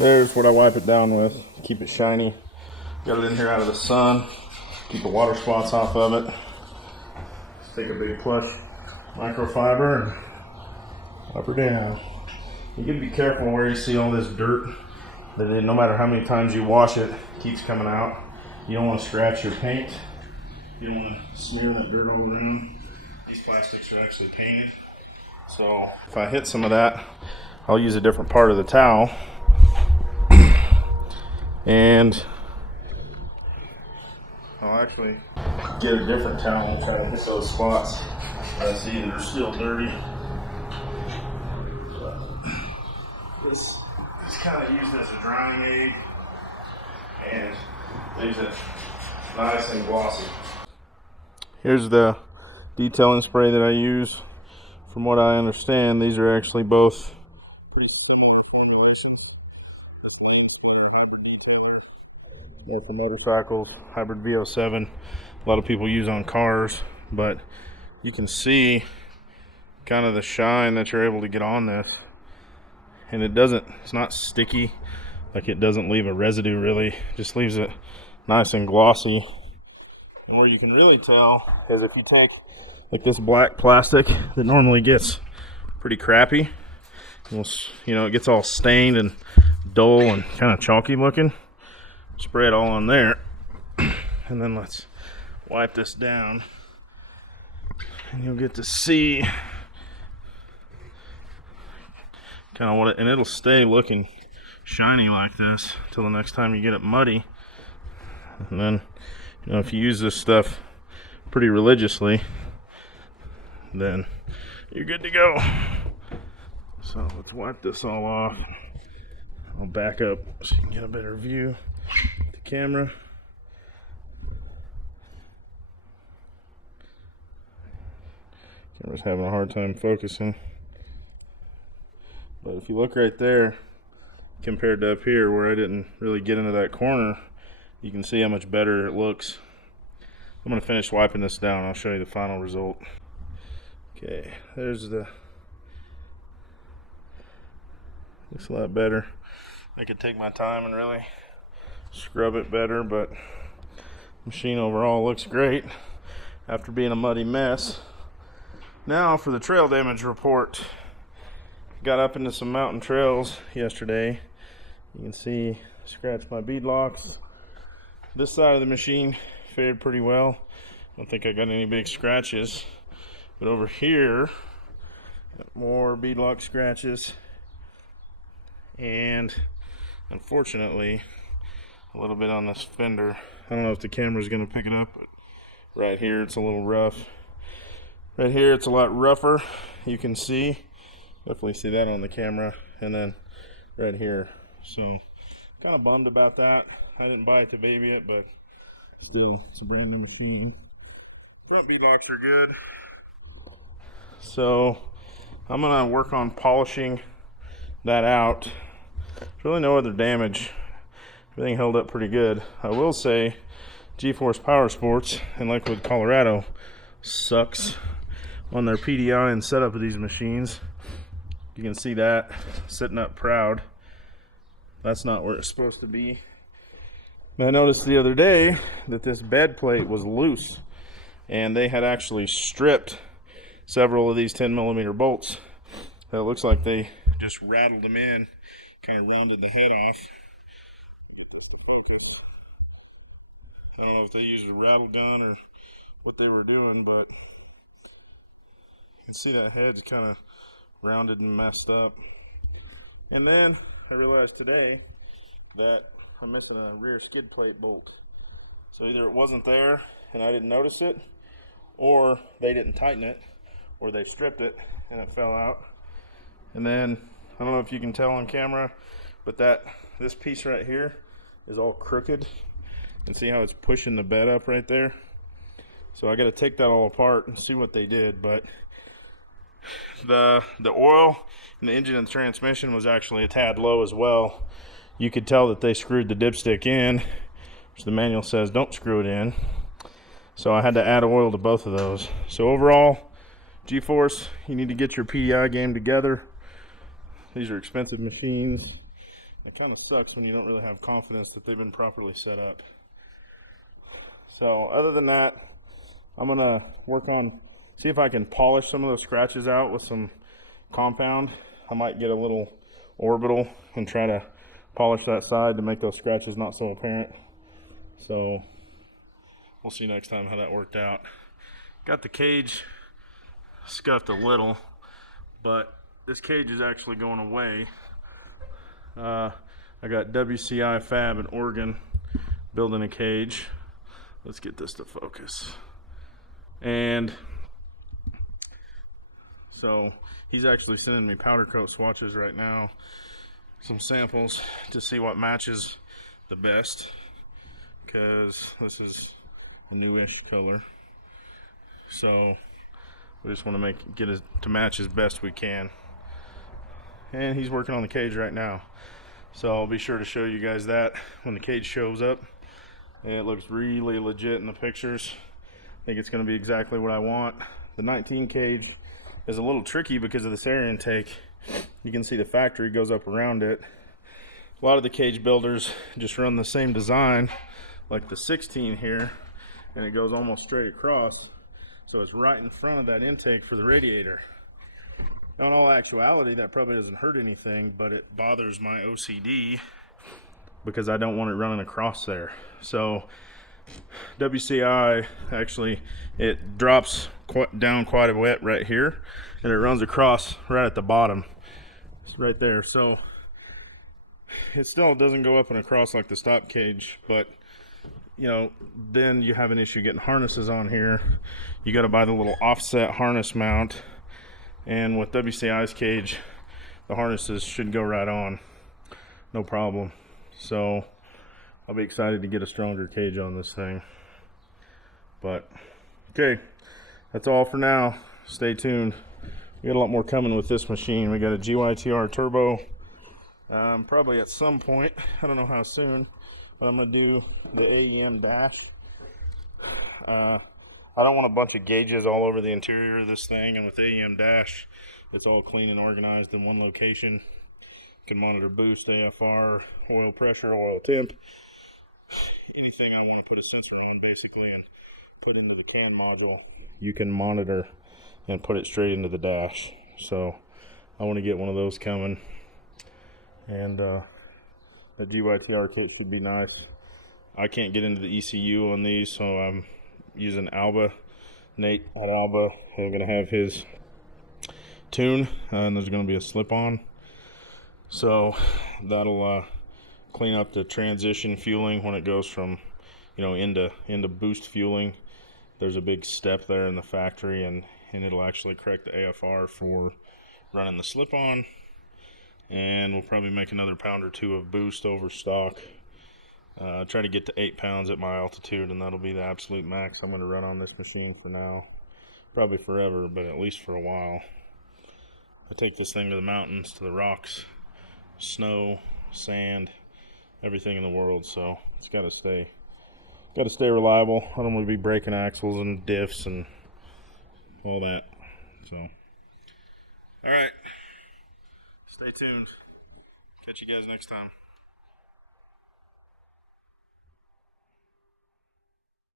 There's what I wipe it down with. Keep it shiny. Got it in here out of the sun. Keep the water spots off of it. Just take a big plush microfiber and wipe her down. You gotta be careful where you see all this dirt. That no matter how many times you wash it, it keeps coming out. You don't want to scratch your paint. You don't want to smear that dirt all around. These plastics are actually painted. So if I hit some of that, I'll use a different part of the towel. And I'll actually get a different towel and try to hit those spots that I see that are still dirty. This is kind of used as a drying aid and leaves it nice and glossy. Here's the detailing spray that I use. From what I understand, these are actually both for motorcycles, hybrid V07. A lot of people use on cars, but you can see kind of the shine that you're able to get on this. And it's not sticky, like it doesn't leave a residue really, it just leaves it nice and glossy. And where you can really tell is if you take like this black plastic that normally gets pretty crappy, it gets all stained and dull and kind of chalky looking. Spray it all on there, and then let's wipe this down, and you'll get to see kind of what and it'll stay looking shiny like this till the next time you get it muddy. And then if you use this stuff pretty religiously, then you're good to go. So let's wipe this all off. I'll back up so you can get a better view with the camera. Camera's having a hard time focusing. But if you look right there, compared to up here where I didn't really get into that corner, you can see how much better it looks. I'm going to finish wiping this down. I'll show you the final result. Okay, looks a lot better. I could take my time and really scrub it better, but the machine overall looks great after being a muddy mess. Now for the trail damage report. Got up into some mountain trails yesterday. You can see scratched my bead locks. This side of the machine fared pretty well. I don't think I got any big scratches. But over here, got more beadlock scratches. And unfortunately, a little bit on this fender. I don't know if the camera's gonna pick it up, but right here it's a little rough. Right here it's a lot rougher. You can see, definitely see that on the camera. And then right here. So kind of bummed about that. I didn't buy it to baby it, but still, it's a brand new machine. Front beadlocks are good. So I'm gonna work on polishing that out. There's really no other damage. Everything held up pretty good. I will say G-Force Power Sports in Lakewood, Colorado sucks on their PDI and setup of these machines. You can see that sitting up proud. That's not where it's supposed to be. And I noticed the other day that this bed plate was loose, and they had actually stripped several of these 10mm bolts. It looks like they just rattled them in, kind of rounded the head off. I don't know if they used a rattle gun or what they were doing, but you can see that head's kind of rounded and messed up. And then I realized today that I'm missing a rear skid plate bolt. So either it wasn't there and I didn't notice it, or they didn't tighten it, or they stripped it and it fell out. And then I don't know if you can tell on camera, but this piece right here is all crooked, and see how it's pushing the bed up right there. So I got to take that all apart and see what they did. But the oil in the engine and the transmission was actually a tad low as well. You could tell that they screwed the dipstick in, which the manual says don't screw it in. So I had to add oil to both of those. So overall, G-Force, you need to get your PDI game together. These are expensive machines, It kind of sucks when you don't really have confidence that they've been properly set up. So other than that, I'm gonna work on, see if I can polish some of those scratches out with some compound. I might get a little orbital and try to polish that side to make those scratches not so apparent. So we'll see next time how that worked out. Got the cage scuffed a little, but this cage is actually going away. I got WCI Fab in Oregon building a cage. Let's get this to focus. And so he's actually sending me powder coat swatches right now, some samples to see what matches the best, because this is a newish color. So we just want to get it to match as best we can. And he's working on the cage right now, so I'll be sure to show you guys that when the cage shows up. And it looks really legit in the pictures. I think it's going to be exactly what I want. The 19 cage is a little tricky because of this air intake. You can see the factory goes up around it. A lot of the cage builders just run the same design like the 16 here, and it goes almost straight across, so it's right in front of that intake for the radiator. Now, in all actuality, that probably doesn't hurt anything, but it bothers my OCD because I don't want it running across there. So WCI, actually, it drops down quite a bit right here, and it runs across right at the bottom. It's right there. So it still doesn't go up and across like the stop cage, but you know, then you have an issue getting harnesses on here. You got to buy the little offset harness mount, and with WCI's cage, the harnesses should go right on, no problem. So I'll be excited to get a stronger cage on this thing. But okay, that's all for now. Stay tuned. We got a lot more coming with this machine. We got a GYTR Turbo. Probably at some point, I don't know how soon, but I'm gonna do the AEM dash. I don't want a bunch of gauges all over the interior of this thing, and with AEM dash, it's all clean and organized in one location. You can monitor boost, AFR, oil pressure, oil temp, anything I want to put a sensor on basically and put into the CAN module, you can monitor and put it straight into the dash. So I want to get one of those coming, and the GYTR kit should be nice. I can't get into the ECU on these, so I'm using Alba. Nate at Alba, we're going to have his tune, and there's going to be a slip-on. So that'll clean up the transition fueling when it goes from, you know, into boost fueling. There's a big step there in the factory, and it'll actually correct the AFR for running the slip-on. And we'll probably make another pound or two of boost over stock. Try to get to 8 pounds at my altitude, and that'll be the absolute max I'm going to run on this machine for now. Probably forever, but at least for a while. I take this thing to the mountains, to the rocks, snow, sand, everything in the world, so it's got to stay reliable. I don't want to be breaking axles and diffs and all that. So, all right, stay tuned. Catch you guys next time.